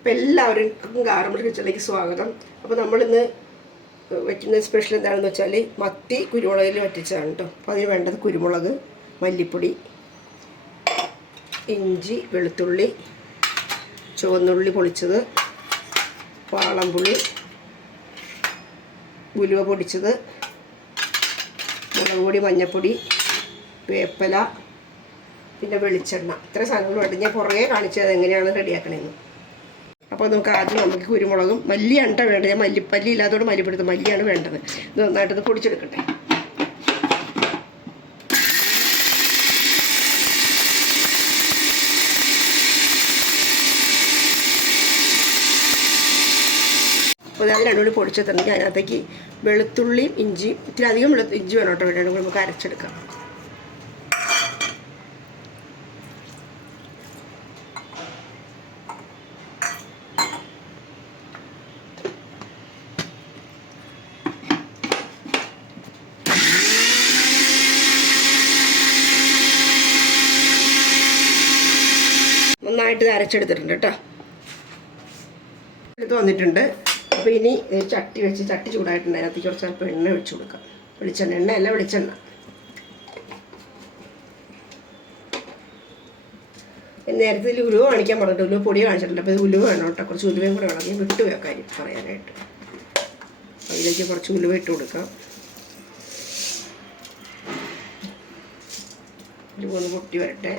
അപ്പോൾ എല്ലാവർക്കും ഗാർമൽ കിച്ചണിലേക്ക് സ്വാഗതം. അപ്പോൾ നമ്മളിന്ന് വയ്ക്കുന്ന സ്പെഷ്യൽ എന്താണെന്ന് വെച്ചാൽ മത്തി കുരുമുളകിൽ വറ്റിച്ചതാണ് കേട്ടോ. അപ്പോൾ അതിന് വേണ്ടത് കുരുമുളക് മല്ലിപ്പൊടി ഇഞ്ചി വെളുത്തുള്ളി ചുവന്നുള്ളി പൊളിച്ചത് പാളംപുളി ഉലുവ പൊടിച്ചത് മുളക് പൊടി മഞ്ഞൾപ്പൊടി വേപ്പല പിന്നെ വെളിച്ചെണ്ണ. ഇത്ര സാധനങ്ങൾ വേണ്ട ഞാൻ പുറകെ കാണിച്ചത് എങ്ങനെയാണ് റെഡിയാക്കണമെന്ന് അപ്പോൾ നമുക്ക് ആദ്യം നമുക്ക് കുരുമുളകും മല്ലിയാണ് വേണ്ടത് ഞാൻ മല്ലിപ്പല്ലി ഇല്ലാത്തതുകൊണ്ട് മല്ലിപ്പെടുത്ത് മല്ലിയാണ് വേണ്ടത്. ഇത് നന്നായിട്ടൊന്ന് പൊടിച്ചെടുക്കട്ടെ. അപ്പോൾ ഞാൻ രണ്ടുകൂടി പൊടിച്ചെത്തണമെങ്കിൽ അതിനകത്തേക്ക് വെളുത്തുള്ളിയും ഇഞ്ചിയും ഇത്തിരി അധികം വെളുത്ത് ഇഞ്ചി വേണം കേട്ടോ. നമുക്ക് അരച്ചെടുക്കാം. നന്നായിട്ട് ഇത് അരച്ചെടുത്തിട്ടുണ്ട് കേട്ടോ. എടുത്ത് വന്നിട്ടുണ്ട്. അപ്പോൾ ഇനി ചട്ടി വെച്ച് ചട്ടി ചൂടായിട്ടുണ്ട്. അതിനകത്തേക്ക് കുറച്ച് അല്പം എണ്ണ ഒഴിച്ചു കൊടുക്കാം. വെളിച്ചെണ്ണ എണ്ണ അല്ല വെളിച്ചെണ്ണ നേരത്തെ ഉലുവ കാണിക്കാൻ പറഞ്ഞിട്ട് ഉലുവ പൊടി കാണിച്ചിട്ടുണ്ട്. അപ്പോൾ ഇത് ഉലുവ വേണം കേട്ടോ. കുറച്ച് ഉലുവയും കൂടെ വേണം. വിട്ടു കാര്യം പറയാനായിട്ട്. അതിലേക്ക് കുറച്ച് ഉലുവ ഇട്ട് കൊടുക്കാം. ഒരു മൂന്ന് പൊട്ടി വരട്ടെ.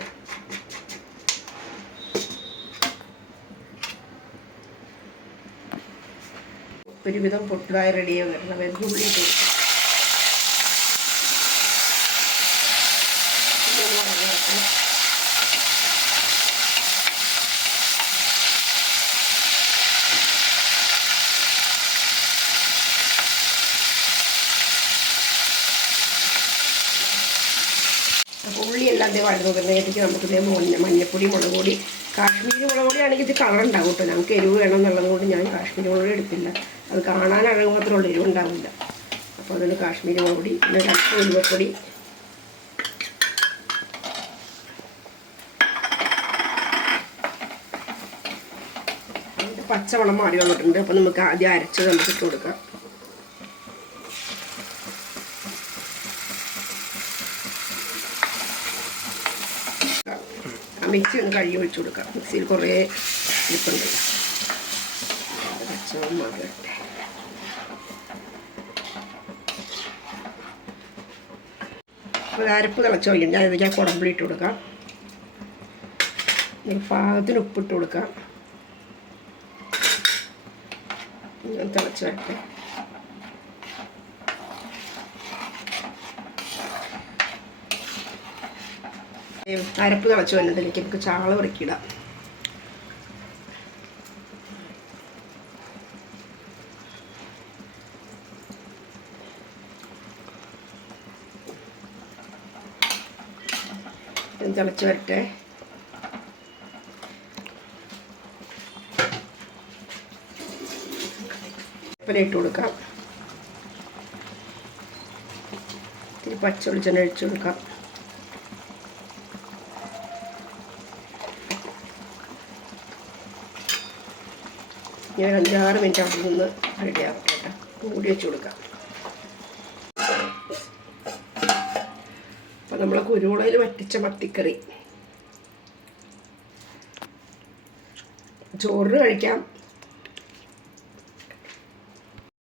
ഒരുവിധം പൊട്ടുതായി റെഡിയായി വഴന്ന് വെക്കണം. അപ്പോൾ ഉള്ളിയെല്ലാം അതേ വഴന്ന് നോക്കുന്നതിലേക്ക് നമുക്ക് ഇതേ മഞ്ഞ മഞ്ഞപ്പൊടി മുളക് പൊടി കാശ്മീരി മുളക് പൊടി ആണെങ്കിൽ ഇത് കളർ ഉണ്ടാവും കേട്ടോ നമുക്ക് എരിവ് വേണം എന്നുള്ളത് കൊണ്ട് ഞാൻ കാശ്മീരി മുളക് പൊടി എടുക്കില്ല. അത് കാണാൻ അഴക് മാത്രമുള്ള എരിവ് ഉണ്ടാവില്ല. അപ്പോൾ അതിന് കാശ്മീരി മുളക് പൊടി പിന്നെ രണ്ട് ഉലുവപ്പൊടി. പച്ചവളം മാറി വന്നിട്ടുണ്ട്. അപ്പോൾ നമുക്ക് ആദ്യം അരച്ചത് നമുക്ക് ഇട്ട് കൊടുക്കാം. മിക്സി ഒന്ന് കഴുകി ഒഴിച്ചു കൊടുക്കാം. മിക്സിയിൽ കുറേ ഇരിപ്പുണ്ട്. പച്ചവെള്ളം മാറട്ടെ അപ്പോൾ അരപ്പ് തിളച്ച് വയ്ക്കും ഞാൻ ഇതിലേക്ക് കുടമ്പിളി ഇട്ട് കൊടുക്കാം. പാകത്തിന് ഉപ്പിട്ട് കൊടുക്കാം. തിളച്ച് വരട്ടെ. അരപ്പ് തിളച്ച് വന്നതിലേക്ക് നമുക്ക് ചാള പെറുക്കിയിടാം. ഇത് തിളച്ച് വരട്ടെ. ഇട്ട് കൊടുക്കാം. ഇത്തിരി പച്ച വെളിച്ചെണ്ണ ഒഴിച്ച് കൊടുക്കാം. ഞാൻ അഞ്ചാറ് മിനിറ്റ് അവിടെ നിന്ന് റെഡിയാക്കാം കേട്ടോ. മൂടി വെച്ച് കൊടുക്കാം. അപ്പം നമ്മൾ കുരുമുളകിൽ വറ്റിച്ച മത്തിക്കറി. ചോറിന് കഴിക്കാം.